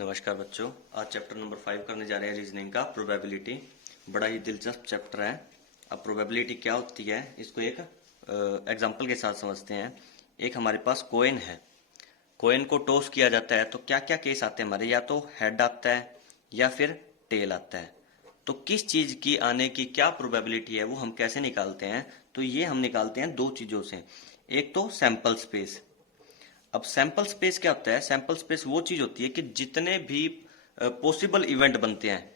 नमस्कार बच्चों, आज चैप्टर नंबर 5 करने जा रहे हैं रीजनिंग का प्रोबेबिलिटी। बड़ा ही दिलचस्प चैप्टर है। अब प्रोबेबिलिटी क्या होती है इसको एक एग्जांपल के साथ समझते हैं। एक हमारे पास कॉइन है, कॉइन को टॉस किया जाता है तो क्या क्या केस आते हैं हमारे, या तो हेड आता है या फिर टेल आता है। तो किस चीज की आने की क्या प्रोबेबिलिटी है वो हम कैसे निकालते हैं, तो ये हम निकालते हैं दो चीजों से। एक तो सैंपल स्पेस। अब सैंपल स्पेस क्या होता है? सैंपल स्पेस वो चीज होती है कि जितने भी पॉसिबल इवेंट बनते हैं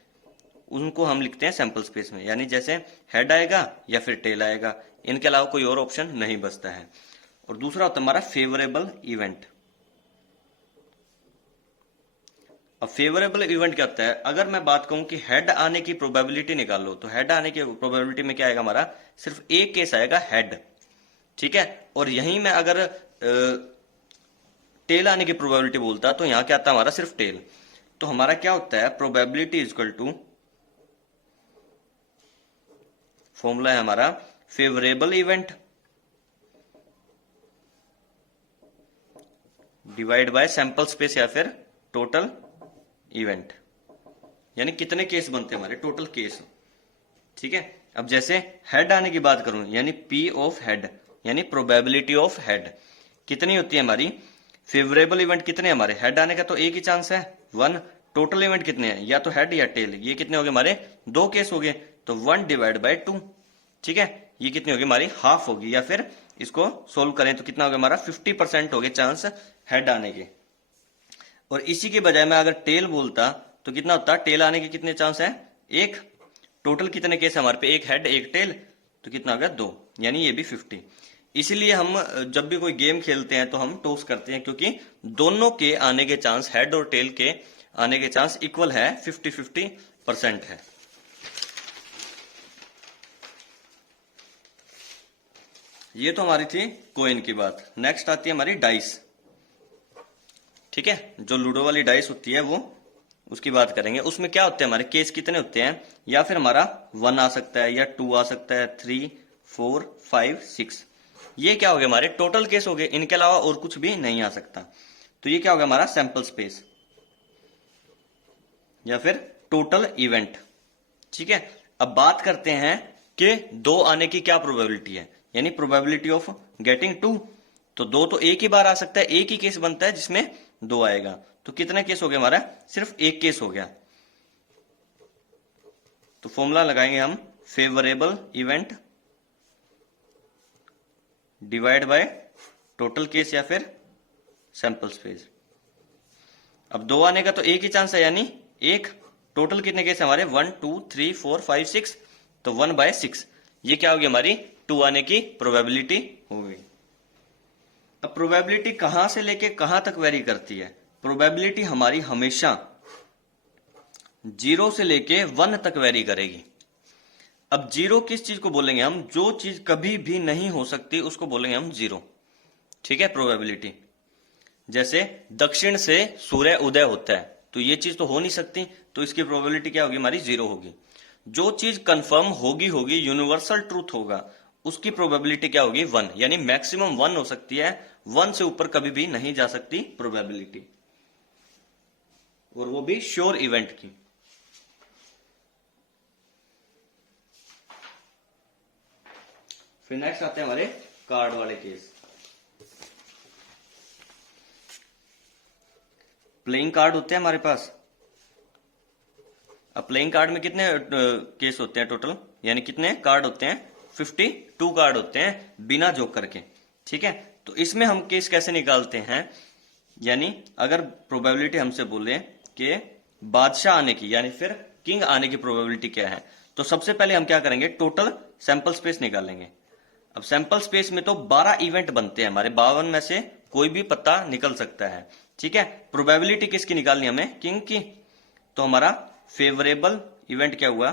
उनको हम लिखते हैं सैंपल स्पेस में। यानी जैसे हेड आएगा या फिर टेल आएगा, इनके अलावा कोई और ऑप्शन नहीं बचता है। और दूसरा होता है हमारा फेवरेबल इवेंट। अब फेवरेबल इवेंट क्या होता है? अगर मैं बात कहूं कि हेड आने की प्रोबेबिलिटी निकाल लो, तो हेड आने की प्रोबेबिलिटी में क्या आएगा हमारा? सिर्फ एक केस आएगा, हेड। ठीक है। और यहीं मैं अगर टेल आने की प्रोबेबिलिटी बोलता तो यहां क्या आता है हमारा? सिर्फ टेल। तो हमारा क्या होता है? Probability is equal to, formula है हमारा favourable event divide by sample space या फिर टोटल इवेंट। यानी कितने केस बनते हैं हमारे? Total case. ठीक है। अब जैसे हेड आने की बात करूं, यानी पी ऑफ हेड, यानी प्रोबेबिलिटी ऑफ हेड कितनी होती है हमारी? फेवरेबल इवेंट कितने हमारे? हेड आने का तो एक ही चांस है, 1। टोटल इवेंट कितने हैं? या तो हेड या टेल। ये कितने हो गए हमारे? दो केस हो गए, तो 1 डिवाइड बाय 2। ठीक है। ये कितनी होगी हमारी? हाफ होगी। या फिर इसको सोल्व करें तो कितना हो गया हमारा? 50% हो गए चांस हेड आने के। और इसी के बजाय मैं अगर टेल बोलता तो कितना होता? टेल आने के कितने चांस है? एक। टोटल कितने केस हमारे पे? एक हेड एक टेल, तो कितना हो गया? 2। यानी ये भी 50। इसीलिए हम जब भी कोई गेम खेलते हैं तो हम टॉस करते हैं, क्योंकि दोनों के आने के चांस, हेड और टेल के आने के चांस इक्वल है, 50-50% है। ये तो हमारी थी कॉइन की बात। नेक्स्ट आती है हमारी डाइस। ठीक है, जो लूडो वाली डाइस होती है वो, उसकी बात करेंगे। उसमें क्या होते हैं हमारे? केस कितने होते हैं? या फिर हमारा 1 आ सकता है, या 2 आ सकता है, 3, 4, 5, 6। ये क्या हो गया हमारे? टोटल केस हो गए। इनके अलावा और कुछ भी नहीं आ सकता। तो ये क्या हो गया हमारा? सैंपल स्पेस या फिर टोटल इवेंट। ठीक है। अब बात करते हैं कि 2 आने की क्या प्रोबेबिलिटी है, यानी प्रोबेबिलिटी ऑफ गेटिंग 2। तो 2 तो एक ही बार आ सकता है, एक ही केस बनता है जिसमें 2 आएगा। तो कितने केस हो गया हमारा? सिर्फ एक केस हो गया। तो फॉर्मूला लगाएंगे हम favourable event divide by total case या फिर सैंपल स्पेस। अब 2 आने का तो एक ही चांस है, यानी एक। टोटल कितने केस है हमारे? 1, 2, 3, 4, 5, 6। तो 1/6। ये क्या होगी हमारी? 2 आने की प्रोबेबिलिटी होगी। अब प्रोबेबिलिटी कहां से लेके कहां तक वेरी करती है? प्रोबेबिलिटी हमारी हमेशा 0 से लेके 1 तक वेरी करेगी। अब 0 किस चीज को बोलेंगे हम? जो चीज कभी भी नहीं हो सकती उसको बोलेंगे हम 0। ठीक है। प्रोबेबिलिटी जैसे दक्षिण से सूर्य उदय होता है, तो ये चीज तो हो नहीं सकती, तो इसकी प्रोबेबिलिटी क्या होगी हमारी? 0 होगी। जो चीज कंफर्म होगी यूनिवर्सल ट्रूथ होगा, उसकी प्रोबेबिलिटी क्या होगी? 1। यानी मैक्सिमम 1 हो सकती है, 1 से ऊपर कभी भी नहीं जा सकती प्रोबेबिलिटी, और वो भी श्योर इवेंट की। फिर नेक्स्ट आते हैं हमारे कार्ड वाले केस। प्लेइंग कार्ड होते हैं हमारे पास। अब प्लेइंग कार्ड में कितने केस होते हैं टोटल, यानी कितने कार्ड होते हैं? 52 कार्ड होते हैं बिना जोकर के। ठीक है। तो इसमें हम केस कैसे निकालते हैं? यानी अगर प्रोबेबिलिटी हमसे बोले कि बादशाह आने की, यानी फिर किंग आने की प्रोबेबिलिटी क्या है, तो सबसे पहले हम क्या करेंगे? टोटल सैंपल स्पेस निकालेंगे। अब सैंपल स्पेस में तो 12 इवेंट बनते हैं हमारे, 52 में से कोई भी पत्ता निकल सकता है। ठीक है। प्रोबेबिलिटी किसकी निकालनी हमें? किंग की। तो हमारा फेवरेबल इवेंट क्या हुआ?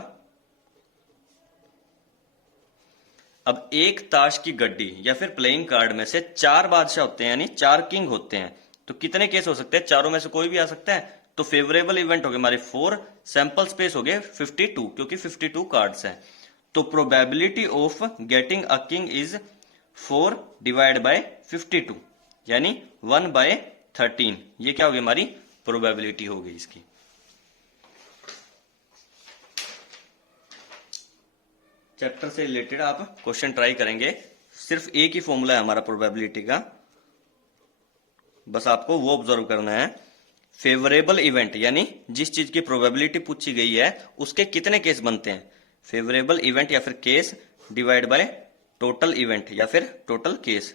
अब एक ताश की गड्डी या फिर प्लेइंग कार्ड में से 4 बादशाह होते हैं, यानी 4 किंग होते हैं, तो कितने केस हो सकते हैं? चारों में से कोई भी आ सकता है। तो फेवरेबल इवेंट हो गए हमारे 4, सैंपल स्पेस हो गए 52, क्योंकि 52 कार्ड्स हैं। तो probability of getting a king is 4 divide by 52, यानी 1/13। ये क्या होगी हमारी प्रोबेबिलिटी होगी इसकी। चैप्टर से रिलेटेड आप क्वेश्चन ट्राई करेंगे, सिर्फ एक ही फॉर्मूला है हमारा प्रोबेबिलिटी का, बस आपको वो ऑब्जर्व करना है। फेवरेबल इवेंट यानी जिस चीज की प्रोबेबिलिटी पूछी गई है उसके कितने केस बनते हैं, फेवरेबल इवेंट या फिर case divide by total event या फिर टोटल केस।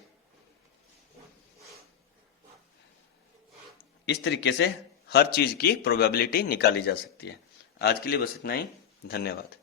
इस तरीके से हर चीज की प्रोबेबिलिटी निकाली जा सकती है। आज के लिए बस इतना ही, धन्यवाद।